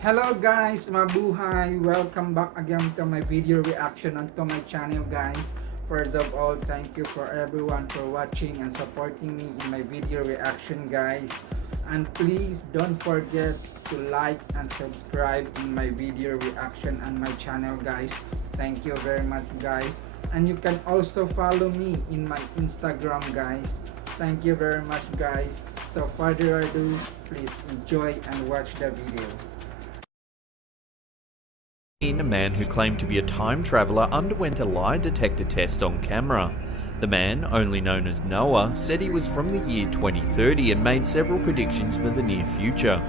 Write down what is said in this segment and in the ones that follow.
Hello guys, mabuhay! Welcome back again to my video reaction onto my channel guys. First of all, thank you for everyone for watching and supporting me in my video reaction guys. And please don't forget to like and subscribe in my video reaction on my channel guys. Thank you very much guys. And you can also follow me in my Instagram guys. Thank you very much guys. So further ado, please enjoy and watch the video. A man who claimed to be a time traveler underwent a lie detector test on camera. The man, only known as Noah, said he was from the year 2030 and made several predictions for the near future.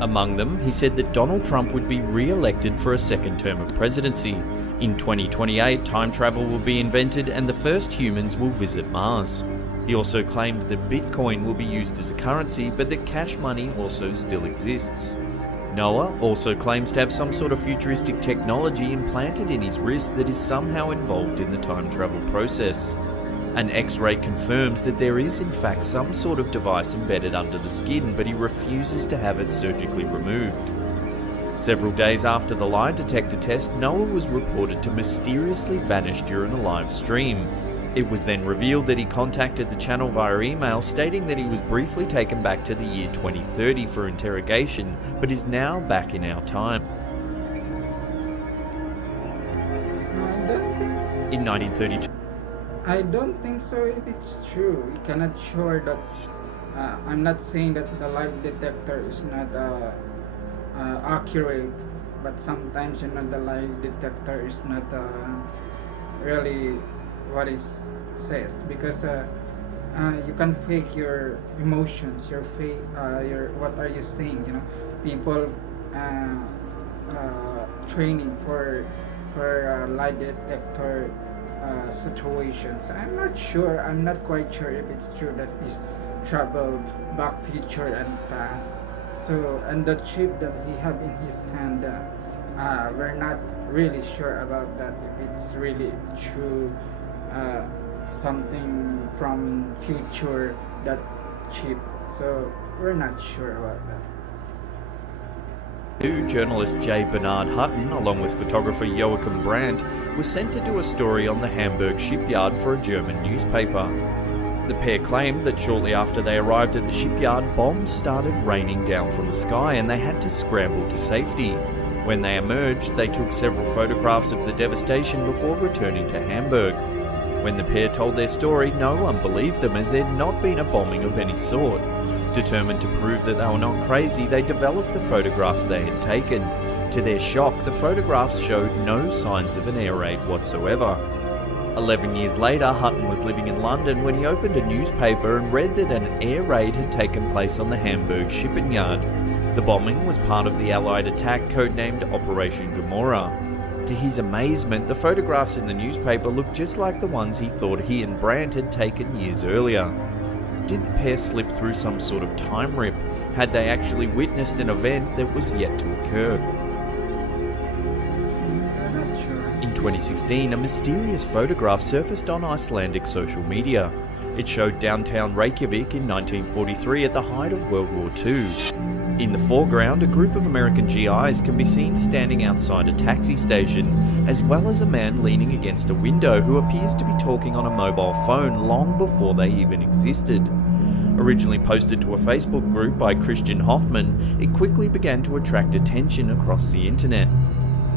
Among them, he said that Donald Trump would be re-elected for a second term of presidency. In 2028, time travel will be invented and the first humans will visit Mars. He also claimed that Bitcoin will be used as a currency, but that cash money also still exists. Noah also claims to have some sort of futuristic technology implanted in his wrist that is somehow involved in the time travel process. An X-ray confirms that there is in fact some sort of device embedded under the skin, but he refuses to have it surgically removed. Several days after the lie detector test, Noah was reported to mysteriously vanish during a live stream. It was then revealed that he contacted the channel via email, stating that he was briefly taken back to the year 2030 for interrogation, but is now back in our time. In 1932, I don't think so if it's true. We cannot sure that I'm not saying that the lie detector is not accurate, but sometimes the lie detector is not really what is said, because you can fake your emotions, your what are you saying, people training for lie detector situations. I'm not quite sure if it's true that he's traveled back, future and past. So, and the chip that he have in his hand, we're not really sure about that, if it's really true, something from future, that chip. So we're not sure about that. Journalist J. Bernard Hutton, along with photographer Joachim Brandt, was sent to do a story on the Hamburg shipyard for a German newspaper. The pair claimed that shortly after they arrived at the shipyard, bombs started raining down from the sky and they had to scramble to safety. When they emerged, they took several photographs of the devastation before returning to Hamburg. When the pair told their story, no one believed them, as there had not been a bombing of any sort. Determined to prove that they were not crazy, they developed the photographs they had taken. To their shock, the photographs showed no signs of an air raid whatsoever. 11 years later, Hutton was living in London when he opened a newspaper and read that an air raid had taken place on the Hamburg shipping yard. The bombing was part of the Allied attack codenamed Operation Gomorrah. To his amazement, the photographs in the newspaper looked just like the ones he thought he and Brandt had taken years earlier. Did the pair slip through some sort of time rip? Had they actually witnessed an event that was yet to occur? In 2016, a mysterious photograph surfaced on Icelandic social media. It showed downtown Reykjavik in 1943 at the height of World War II. In the foreground, a group of American GIs can be seen standing outside a taxi station, as well as a man leaning against a window who appears to be talking on a mobile phone long before they even existed. Originally posted to a Facebook group by Christian Hoffman, it quickly began to attract attention across the internet.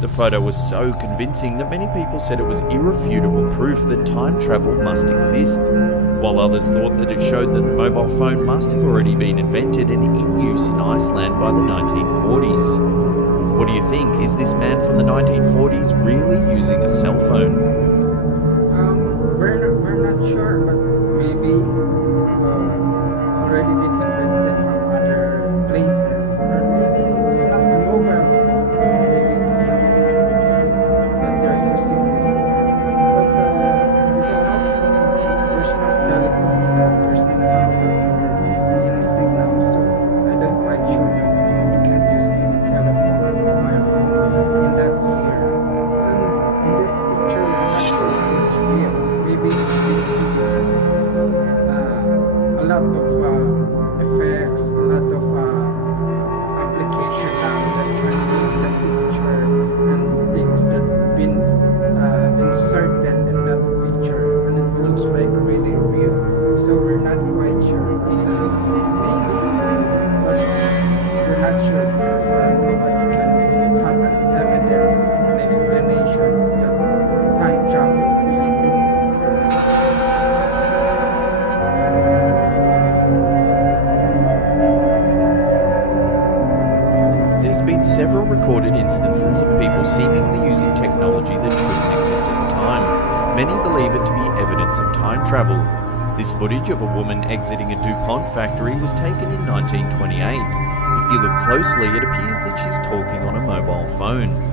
The photo was so convincing that many people said it was irrefutable proof that time travel must exist, while others thought that it showed that the mobile phone must have already been invented and in use in Iceland by the 1940s. What do you think? Is this man from the 1940s really using a cell phone? We're not sure, but maybe already been invented from other places, or maybe it's not a mobile phone, maybe it's something that they're using before. But because how can there's no telephone, there's no tower for any signal, so I don't quite sure that you can't use any telephone or mobile phone in that year. And in this picture, we're not several recorded instances of people seemingly using technology that shouldn't exist at the time. Many believe it to be evidence of time travel. This footage of a woman exiting a DuPont factory was taken in 1928. If you look closely, it appears that she's talking on a mobile phone.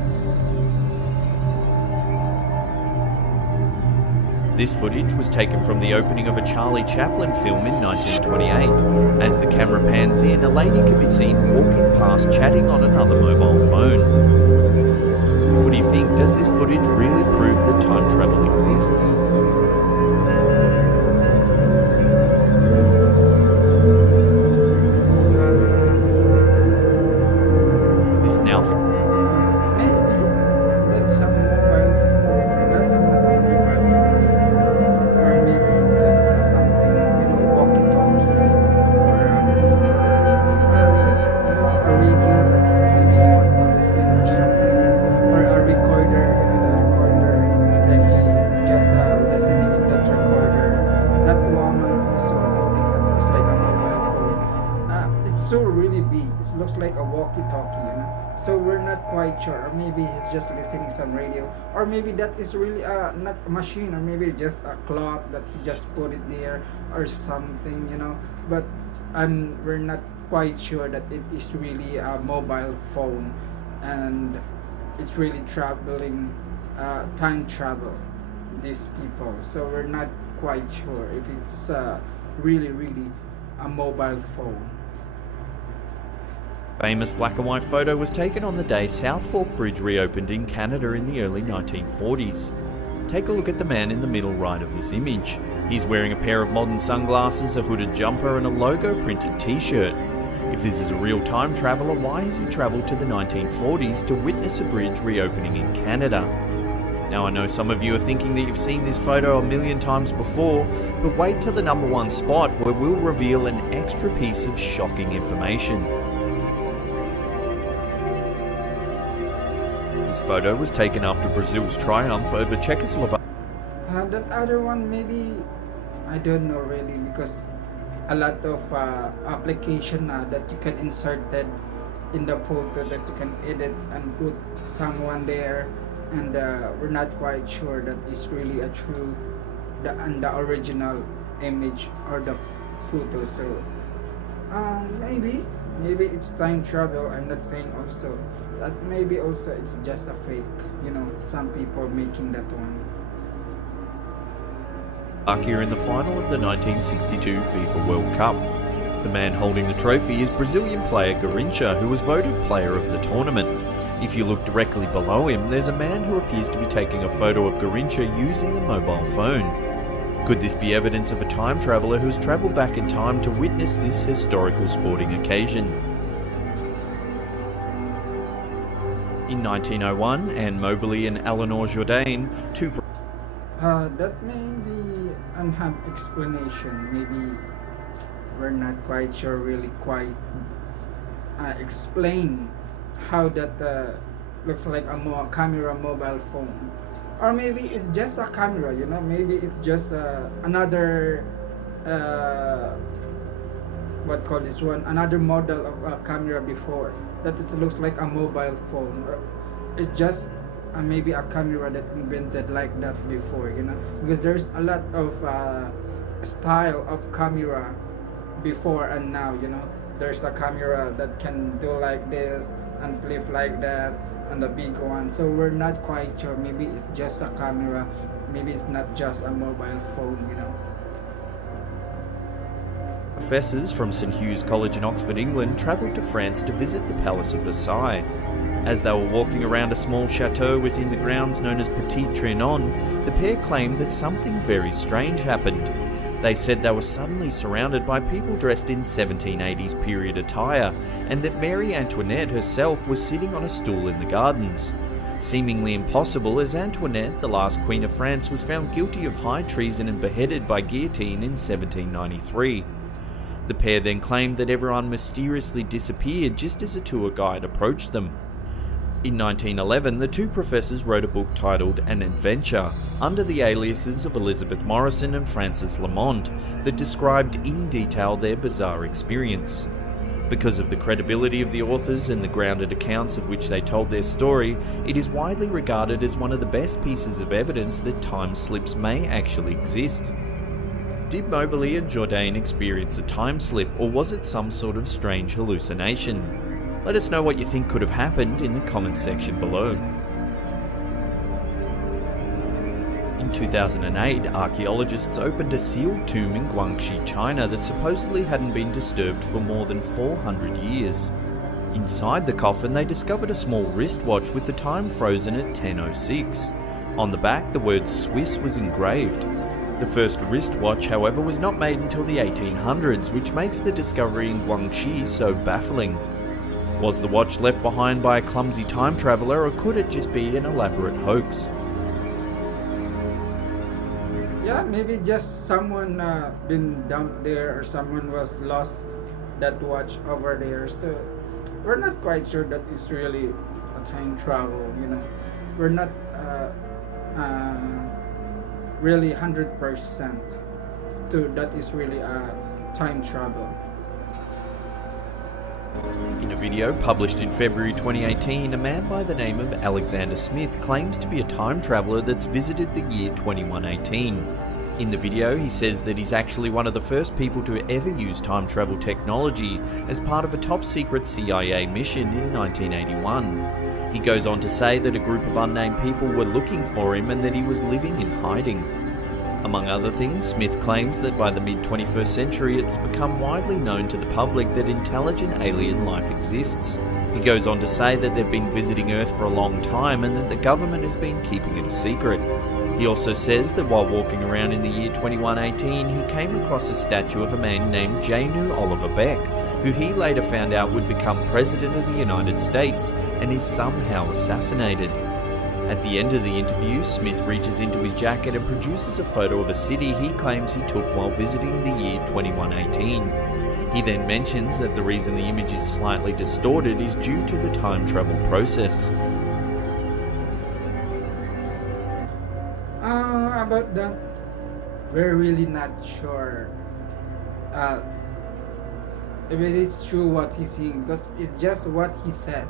This footage was taken from the opening of a Charlie Chaplin film in 1928. As the camera pans in, a lady can be seen walking past chatting on another mobile phone. What do you think? Does this footage really prove that time travel exists? This now so really big. It looks like a walkie-talkie, you know. So we're not quite sure. Or maybe he's just listening some radio, or maybe that is really not a machine, or maybe just a cloth that he just put it there, or something, you know. But we're not quite sure that it is really a mobile phone, and it's really traveling, time travel. These people. So we're not quite sure if it's really a mobile phone. famous black and white photo was taken on the day South Fork Bridge reopened in Canada in the early 1940s. Take a look at the man in the middle right of this image. He's wearing a pair of modern sunglasses, a hooded jumper and a logo printed t-shirt. If this is a real time traveller, why has he travelled to the 1940s to witness a bridge reopening in Canada? Now I know some of you are thinking that you've seen this photo a million times before, but wait till the number one spot where we'll reveal an extra piece of shocking information. This photo was taken after Brazil's triumph over Czechoslovakia. That other one, maybe, I don't know really, because a lot of application that you can insert that in the photo, that you can edit and put someone there, and we're not quite sure that is really a true the original image or the photo. So maybe it's time travel. I'm not saying also that maybe also it's just a fake, you know, some people making that one. In the final of the 1962 FIFA World Cup. The man holding the trophy is Brazilian player Garrincha, who was voted player of the tournament. If you look directly below him, there's a man who appears to be taking a photo of Garrincha using a mobile phone. Could this be evidence of a time traveller who has travelled back in time to witness this historical sporting occasion? In 1901, Anne Mobley and Eleanor Jourdain, That may be an explanation. Maybe we're not quite sure really quite explain how that looks like a camera mobile phone, or maybe it's just a camera, you know, maybe it's just another what call this one, another model of a camera before that it looks like a mobile phone, or it's just maybe a camera that invented like that before, you know, because there's a lot of style of camera before and now, you know. There's a camera that can do like this and flip like that, and the big one. So we're not quite sure. Maybe it's just a camera, maybe it's not just a mobile phone, you know. Professors from St Hugh's College in Oxford, England, travelled to France to visit the Palace of Versailles. As they were walking around a small chateau within the grounds known as Petit Trianon, the pair claimed that something very strange happened. They said they were suddenly surrounded by people dressed in 1780s period attire, and that Marie Antoinette herself was sitting on a stool in the gardens. Seemingly impossible, as Antoinette, the last Queen of France, was found guilty of high treason and beheaded by guillotine in 1793. The pair then claimed that everyone mysteriously disappeared just as a tour guide approached them. In 1911, the two professors wrote a book titled An Adventure, under the aliases of Elizabeth Morrison and Francis Lamont, that described in detail their bizarre experience. Because of the credibility of the authors and the grounded accounts of which they told their story, it is widely regarded as one of the best pieces of evidence that time slips may actually exist. Did Moberly and Jourdain experience a time slip, or was it some sort of strange hallucination? Let us know what you think could have happened in the comments section below. In 2008, archaeologists opened a sealed tomb in Guangxi, China that supposedly hadn't been disturbed for more than 400 years. Inside the coffin, they discovered a small wristwatch with the time frozen at 10:06. On the back, the word Swiss was engraved. The first wristwatch, however, was not made until the 1800s, which makes the discovery in Guangxi so baffling. Was the watch left behind by a clumsy time traveller, or could it just be an elaborate hoax? Yeah, maybe just someone been dumped there, or someone was lost that watch over there. So we're not quite sure that it's really a time travel. We're not really 100% to that is really a time travel. In a video published in February 2018, a man by the name of Alexander Smith claims to be a time traveller that's visited the year 2118. In the video, he says that he's actually one of the first people to ever use time travel technology as part of a top-secret CIA mission in 1981. He goes on to say that a group of unnamed people were looking for him and that he was living in hiding. Among other things, Smith claims that by the mid-21st century it's become widely known to the public that intelligent alien life exists. He goes on to say that they've been visiting Earth for a long time and that the government has been keeping it a secret. He also says that while walking around in the year 2118, he came across a statue of a man named Janu Oliver Beck, who he later found out would become President of the United States and is somehow assassinated. At the end of the interview, Smith reaches into his jacket and produces a photo of a city he claims he took while visiting the year 2118. He then mentions that the reason the image is slightly distorted is due to the time travel process. About that, we're really not sure if it is true what he's seeing, because it's just what he said.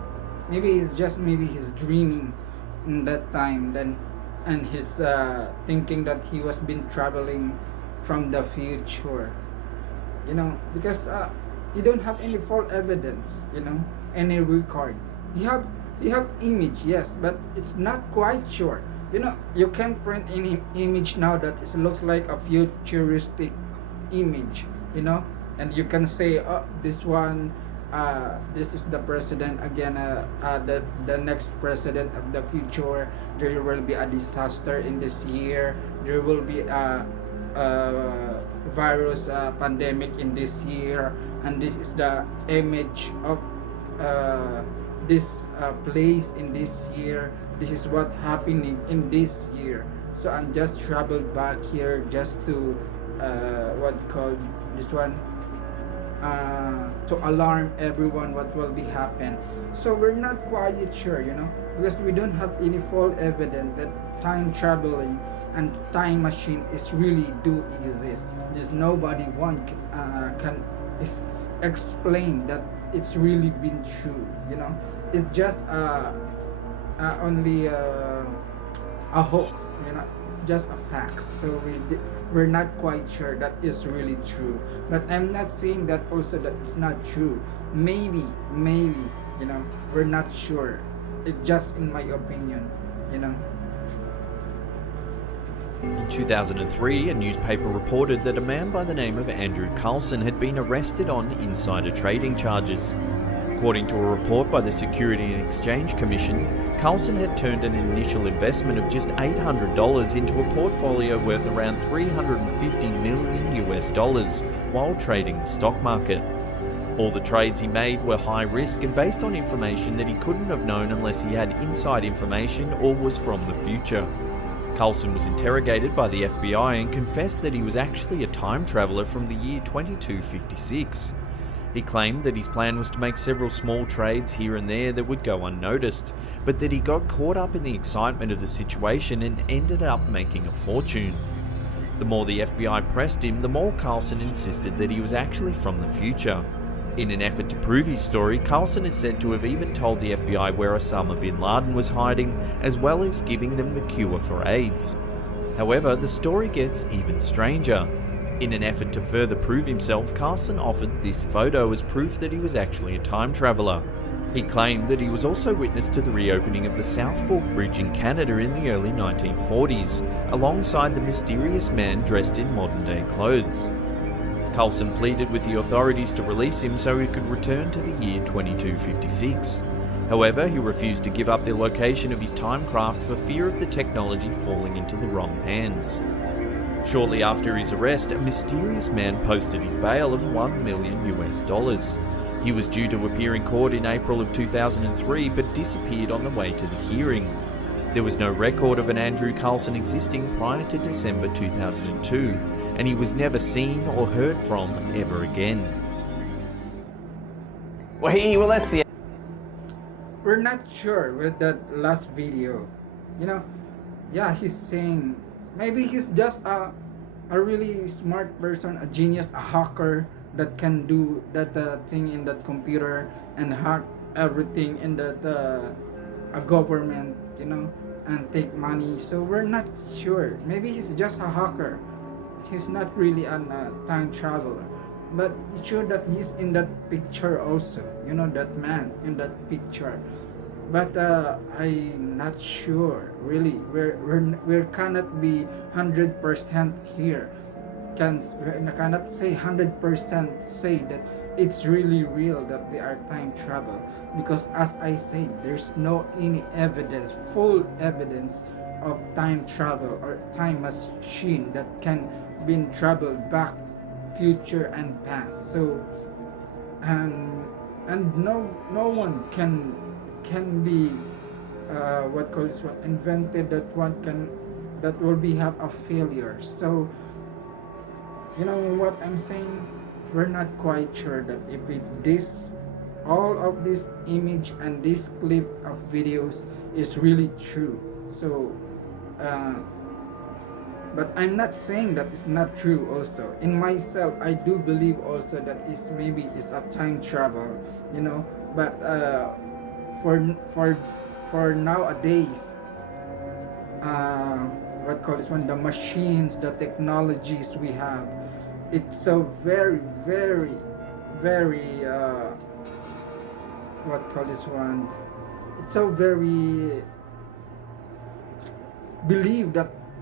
Maybe he's dreaming in that time, then, and he's thinking that he was been traveling from the future. Because you don't have any full evidence, any record. You have image, yes, but it's not quite sure. You can't print any image now that it looks like a futuristic image, and you can say, oh, this one, this is the president again, the next president of the future. There will be a disaster in this year. There will be a virus pandemic in this year, and this is the image of this place in this year. This is what happening in this year. So I'm just traveled back here just to what called this one, to alarm everyone what will be happen. So we're not quite sure, because we don't have any full evidence that time traveling and time machine is really do exist. There's nobody can explain that it's really been true. It's just only a hoax, just a fact. So we're not quite sure that is really true. But I'm not saying that also that it's not true. Maybe, we're not sure. It's just in my opinion, In 2003, a newspaper reported that a man by the name of Andrew Carlson had been arrested on insider trading charges. According to a report by the Security and Exchange Commission, Carlson had turned an initial investment of just $800 into a portfolio worth around $350 million while trading the stock market. All the trades he made were high risk and based on information that he couldn't have known unless he had inside information or was from the future. Carlson was interrogated by the FBI and confessed that he was actually a time traveller from the year 2256. He claimed that his plan was to make several small trades here and there that would go unnoticed, but that he got caught up in the excitement of the situation and ended up making a fortune. The more the FBI pressed him, the more Carlson insisted that he was actually from the future. In an effort to prove his story, Carlson is said to have even told the FBI where Osama bin Laden was hiding, as well as giving them the cure for AIDS. However, the story gets even stranger. In an effort to further prove himself, Carlson offered this photo as proof that he was actually a time traveller. He claimed that he was also witness to the reopening of the South Fork Bridge in Canada in the early 1940s, alongside the mysterious man dressed in modern-day clothes. Carlson pleaded with the authorities to release him so he could return to the year 2256. However, he refused to give up the location of his timecraft for fear of the technology falling into the wrong hands. Shortly after his arrest, a mysterious man posted his bail of $1 million US. He was due to appear in court in April of 2003 but disappeared on the way to the hearing. There was no record of an Andrew Carlson existing prior to December 2002, and he was never seen or heard from ever again. Well, let's see. We're not sure with that last video. Yeah, he's saying maybe he's just a really smart person, a genius, a hacker that can do that thing in that computer and hack everything in a government, and take money. So we're not sure. Maybe he's just a hacker. He's not really a time traveler. But it's sure that he's in that picture also. That man in that picture. But I'm not sure. Really, we cannot be 100% here. Cannot say 100% say that it's really real that they are time travel, because as I say, there's no any evidence, full evidence of time travel or time machine that can be traveled back, future and past. So and no one can be invented that will be have a failure. So you know what I'm saying? We're not quite sure that if it's this, all of this image and this clip of videos is really true. So but I'm not saying that it's not true also. In myself, I do believe also that maybe it's a time travel, but for nowadays, the machines, the technologies we have, it's so very, very, very it's so very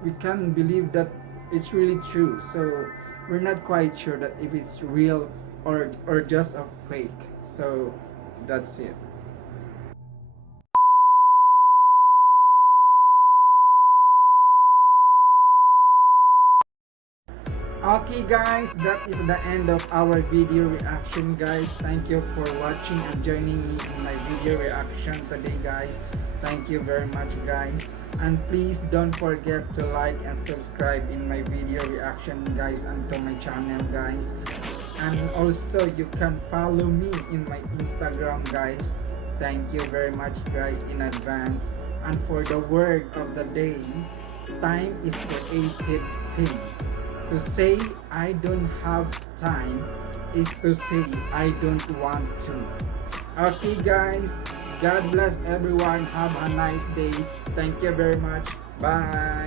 we can believe that it's really true. So we're not quite sure that if it's real or just a fake. So that's it. Okay guys, that is the end of our video reaction guys. Thank you for watching and joining me in my video reaction today guys. Thank you very much guys, and please don't forget to like and subscribe in my video reaction guys and to my channel guys. And also you can follow me in my Instagram guys. Thank you very much guys in advance. And for the word of the day, time is created thing. To say I don't have time is to say I don't want to. Okay guys, God bless everyone. Have a nice day. Thank you very much. Bye.